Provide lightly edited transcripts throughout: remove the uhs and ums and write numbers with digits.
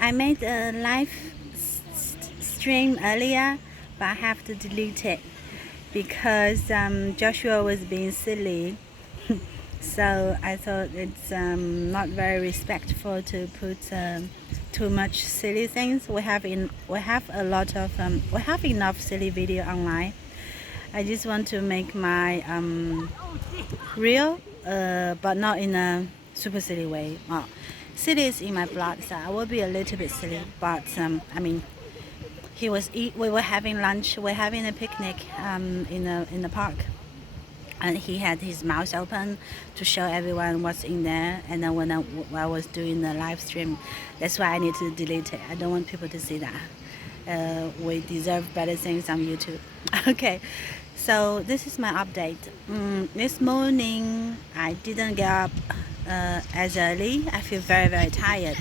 I made a live stream earlier, but I have to delete it because Joshua was being silly. So I thought it's not very respectful to put too much silly things. We have a lot of we have enough silly video online. I just want to make my real, but not in a super silly way. Well, silly is in my blood, so I will be a little bit silly. But I mean, we were having lunch, we're having a picnic in the park, and he had his mouth open to show everyone what's in there. And then when I was doing the live stream, that's why I need to delete it. I don't want people to see that. We deserve better things on YouTube. Okay, so this is my update. This morning I didn't get up as early. I feel very tired,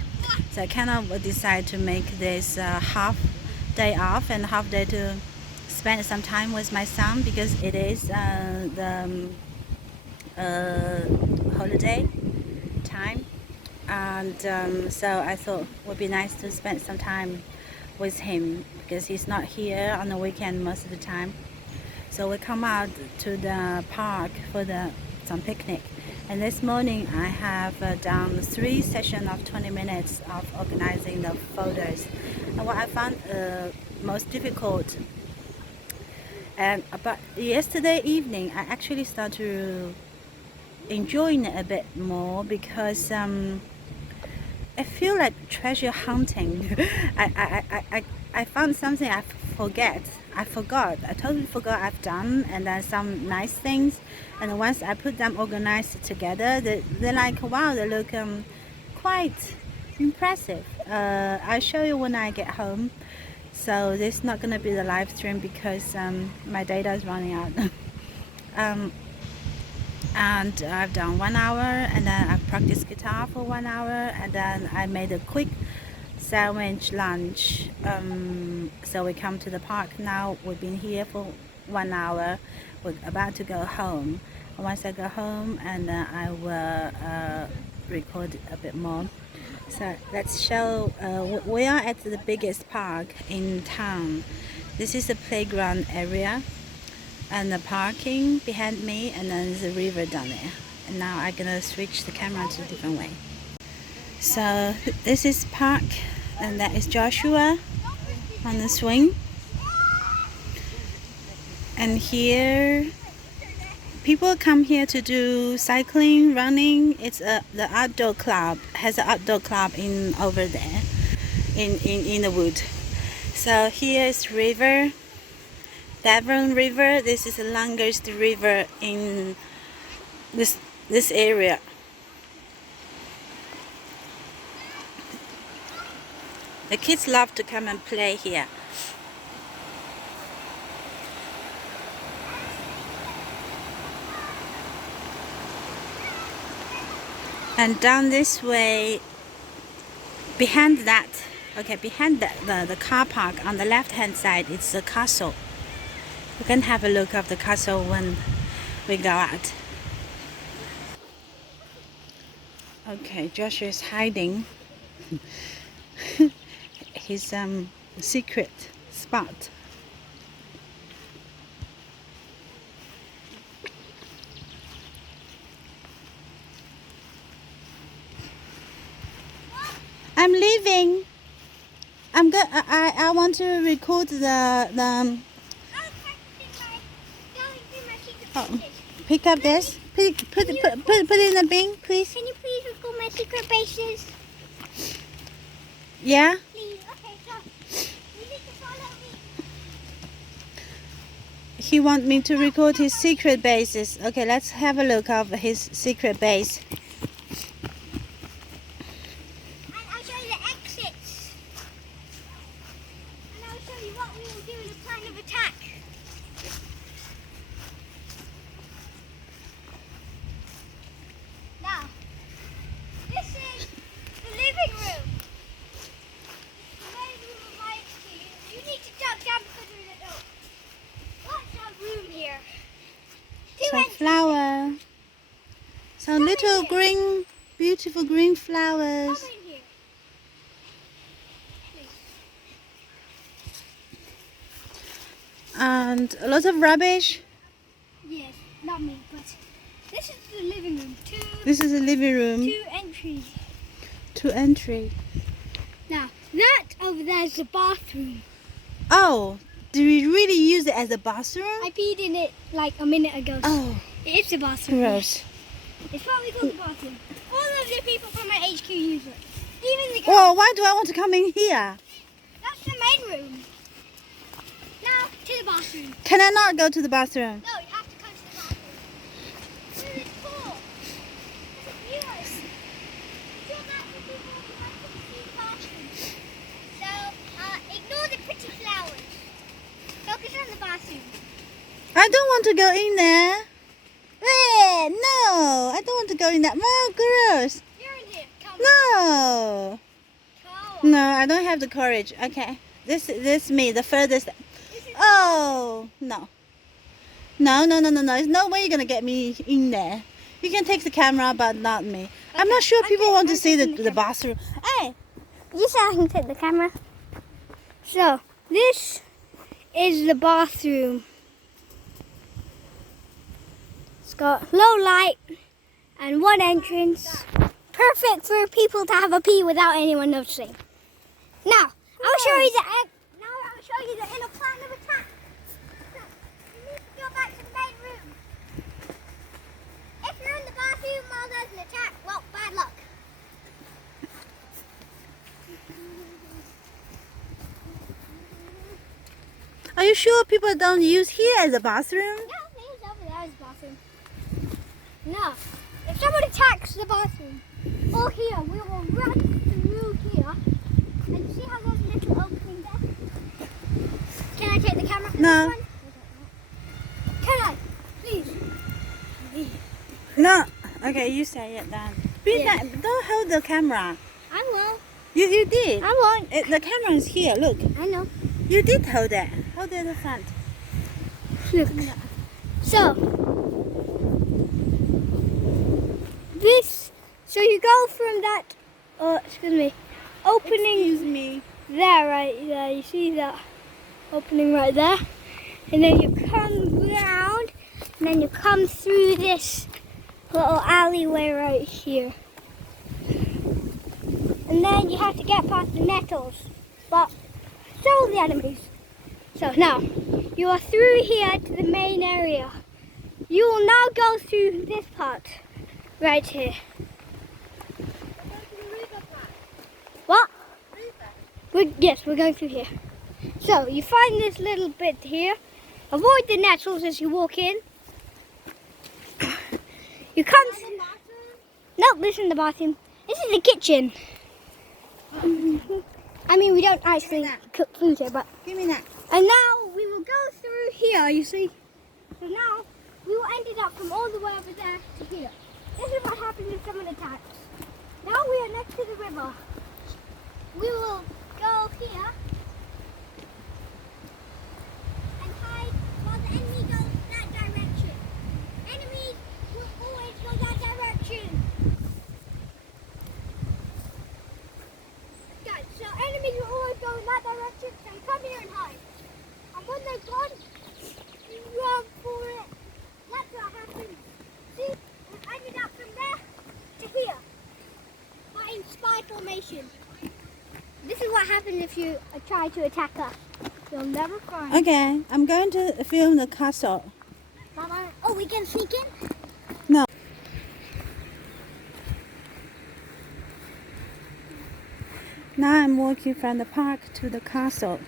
so I kind of decide to make this half day off and half day to spend some time with my son, because it is the holiday time. And so I thought it would be nice to spend some time with him, because he's not here on the weekend most of the time. So we come out to the park for some picnic. And this morning I have done 3 sessions of 20 minutes of organizing the folders. And what I found most difficult, but yesterday evening I actually started to enjoying it a bit more, because I feel like treasure hunting. I found something I forgot. I totally forgot I've done, and then some nice things. And once I put them organized together, they're like, wow, they look quite impressive. I'll show you when I get home. So this is not gonna be the live stream because my data is running out. And I've done 1 hour, and then I've practiced guitar for 1 hour, and then I made a quick sandwich lunch. So we come to the park now. We've been here for 1 hour. We're about to go home. Once I go home, and I will record a bit more. So let's show. We are at the biggest park in town. This is the playground area, and the parking behind me, and then there's a river down there. And now I'm gonna switch the camera to a different way. So this is park, and that is Joshua on the swing. And here people come here to do cycling, running. It's the outdoor club, has an outdoor club in over there in the wood. So here is river, Devon River. This is the longest river in this area. The kids love to come and play here. And down this way, behind that, behind the car park on the left hand side, it's the castle. We can have a look of the castle when we go out. Okay, Josh is hiding his secret spot. I'm leaving. I want to record the oh, pick up this. Put it in the bin, please. Can you please record my secret bases? Yeah. Please. Okay, so you need to follow me. He wants me to record his secret bases. Okay, let's have a look of his secret base. And I'll show you the exits. And I'll show you what we will do in a plan of attack. Now, this is the living room. The main room of my experience. You need to jump down because we're in the door. What's our room here? Some flower. Some little green, beautiful green flowers. Come in here. and a lot of rubbish. Yes, not me, but this is the living room. This is a living room. Two entries. Two entry. Now, that over there is the bathroom. Oh, do we really use it as a bathroom? I peed in it like a minute ago. Oh, It is the bathroom. gross. It's what we call the bathroom. All of the people from my HQ use it. Even the girls. Well, why do I want to come in here? That's the main room. Now, to the bathroom. Can I not go to the bathroom? No, you have to come to the bathroom. Through this pool. There's a view. Sure, that's the people who have to see the bathroom. So, ignore the pretty flowers. Focus on the bathroom. I don't want to go in there. No, I don't want to go in that. Oh, gross. You're in here. Come. No. Come. No, I don't have the courage. Okay, this me, the furthest. This is Oh, no. No. There's no way you're going to get me in there. You can take the camera, but not me. I'm not sure people want to see the bathroom. Hey, You said I can take the camera. So, this is the bathroom. It's got low light and one entrance. Perfect for people to have a pee without anyone noticing. Now, I'll show you the inner plan of attack. So, you need to go back to the main room. If you're in the bathroom while there's an attack, well, bad luck. are you sure people don't use here as a bathroom? No, he's over there is the bathroom. No. If someone attacks the bathroom or here, we will run through here. And see how there's a little opening there? Can I take the camera for No. this one? Can I? Please. No. Okay, you say it then. Yeah. Don't hold the camera. I will. You did. I won't. The camera is here. Look, I know. you did hold it. Hold it in the front. Look. So, so you go from that, opening Excuse me. there, right there. You see that opening right there? And then you come round, and then you come through this little alleyway right here. And then you have to get past the nettles, but so the enemies. So now, you are through here to the main area. You will now go through this part, right here. What? Yes, we're going through here. So, you find this little bit here. Avoid the nettles as you walk in. You come... Nope, this isn't the bathroom. This is the kitchen. I mean, we don't actually cook food here, but... Give me that. And now we will go through here, you see. So now we will end it up from all the way over there to here. This is what happens if someone attacks. Now we are next to the river. We will go here and hide while the enemy goes that direction. Enemies will always go that direction. Guys, so enemies will always go in that direction, so come here and hide. And when they're gone, you run for it. That's what happens. See, we ended up from there to here. But in spy formation. This is what happens if you try to attack us. You'll never find. Okay, I'm going to film the castle. Mama, oh, we can sneak in? No. Now I'm walking from the park to the castle.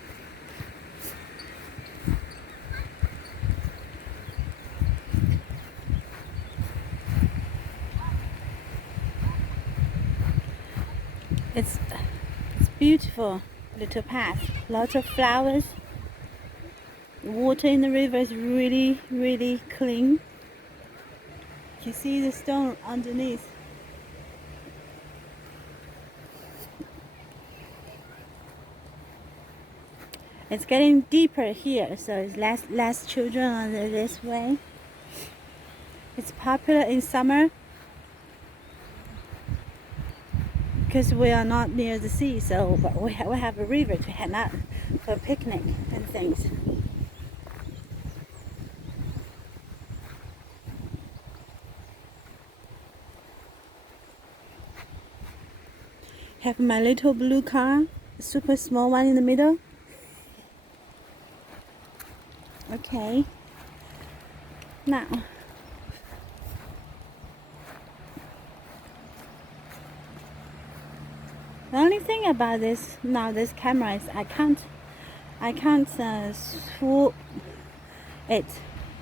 It's beautiful little path. Lots of flowers. The water in the river is really, really clean. You see the stone underneath. It's getting deeper here, so it's less children on this way. It's popular in summer because we are not near the sea, so but we have a river to head out for a picnic and things. Have my little blue car, super small one in the middle. Okay. Now, the only thing about this camera is I can't swoop it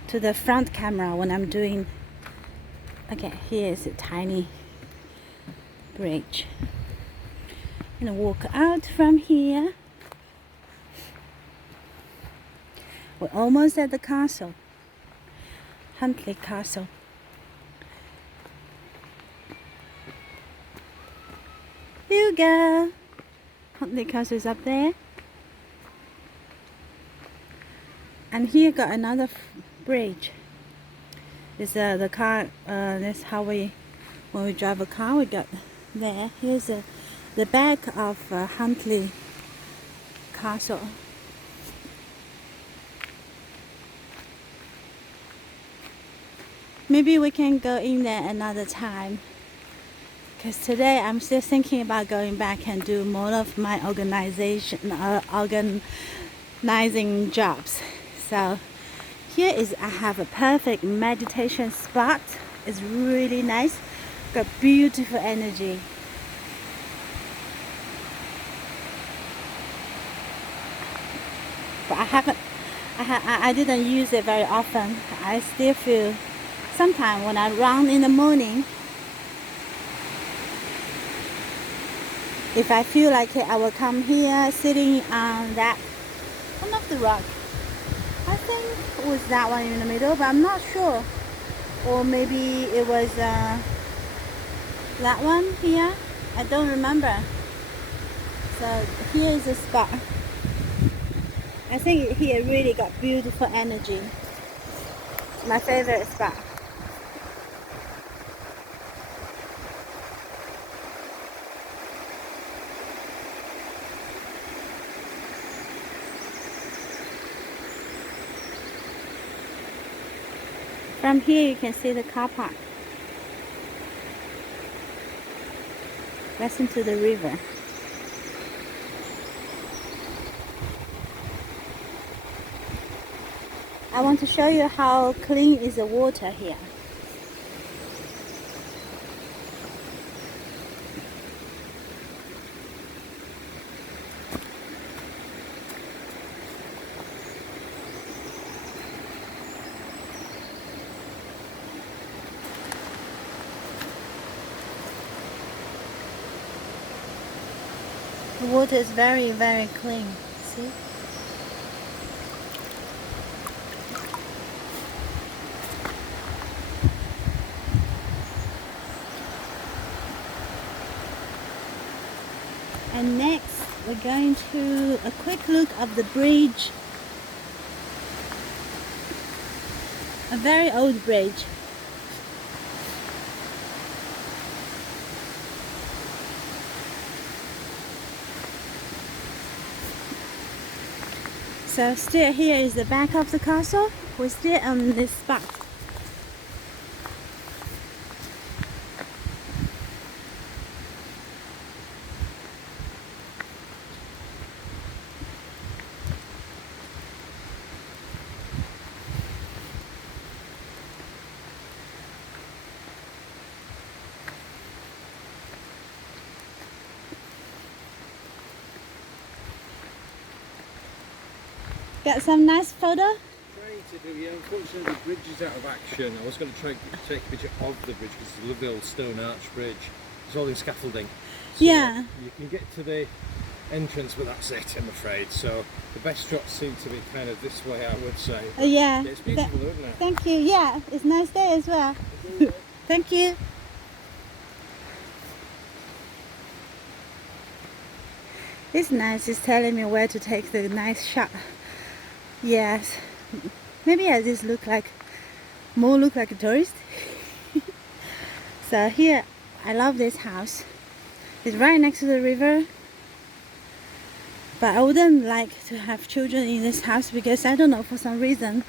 to the front camera when I'm doing. Okay, here is a tiny bridge. I'm gonna walk out from here. We're almost at the castle, Huntly Castle. Here you go. Huntly Castle is up there. And here got another bridge. This the car. That's how when we drive a car, we got there. Here's the back of Huntly Castle. Maybe we can go in there another time. Because today I'm still thinking about going back and do more of my organizing jobs. So here is I have a perfect meditation spot. It's really nice. Got beautiful energy. But I didn't use it very often. I still feel sometimes when I run in the morning, if I feel like it, I will come here sitting on that one of the rock. I think it was that one in the middle, but I'm not sure. Or maybe it was that one here. I don't remember. So here is the spot. I think here really got beautiful energy. It's my favorite spot. From here you can see the car park. Listen to the river. I want to show you how clean is the water here. The water is very, very clean. See? And next, we're going to a quick look of the bridge. A very old bridge. So still here is the back of the castle. We're still on this spot. Got some nice photo? Trying to do, yeah, unfortunately the bridge is out of action. I was going to try and take a picture of the bridge because it's a lovely old stone arch bridge. It's all in scaffolding. So Yeah. you can get to the entrance, but that's it, I'm afraid. So the best shots seem to be kind of this way, I would say. Yeah. It's beautiful, isn't it? Thank you. Yeah, it's a nice day as well. Thank you. It's nice. It's telling me where to take the nice shot. Yes. Maybe I just look like a tourist. So here, I love this house. It's right next to the river. But I wouldn't like to have children in this house because I don't know, for some reason.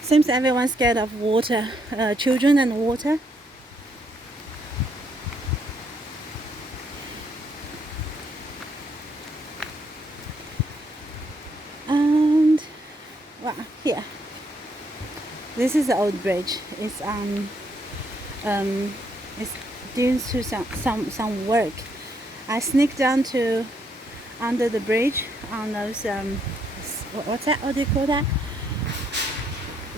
Seems everyone's scared of water, children and water. Well, here. This is the old bridge. It's it's due to some work. I sneaked down to under the bridge on those what's that? What do you call that?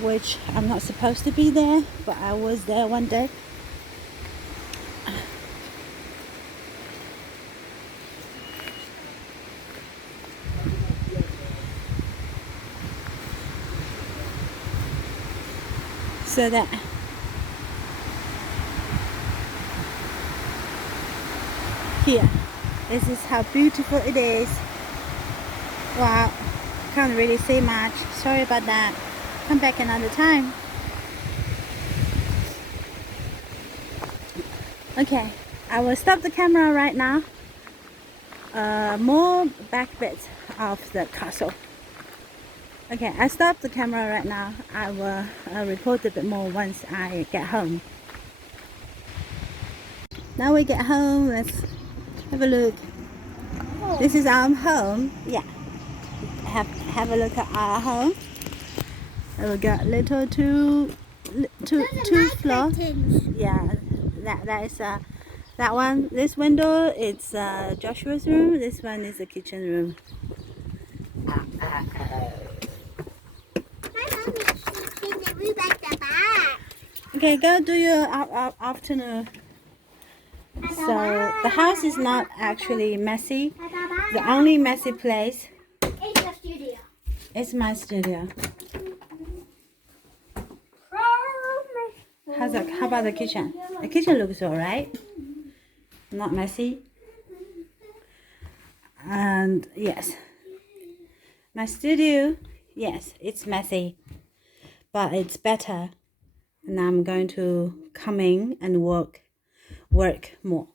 Which I'm not supposed to be there, but I was there one day. So that here, this is how beautiful it is. Wow, can't really see much. Sorry about that. Come back another time. Okay, I will stop the camera right now. More back bits of the castle. Okay, I stopped the camera right now. I will report a bit more once I get home. Now we get home. Let's have a look. This is our home. Yeah, have a look at our home. We got little two floors. Yeah, that is that one. This window it's Joshua's room. This one is the kitchen room. Okay, go do your afternoon. So the house is not actually messy. The only messy place is my studio. How about the kitchen? The kitchen looks alright. Not messy. And yes, my studio, yes, it's messy, but it's better. And I'm going to come in and work more.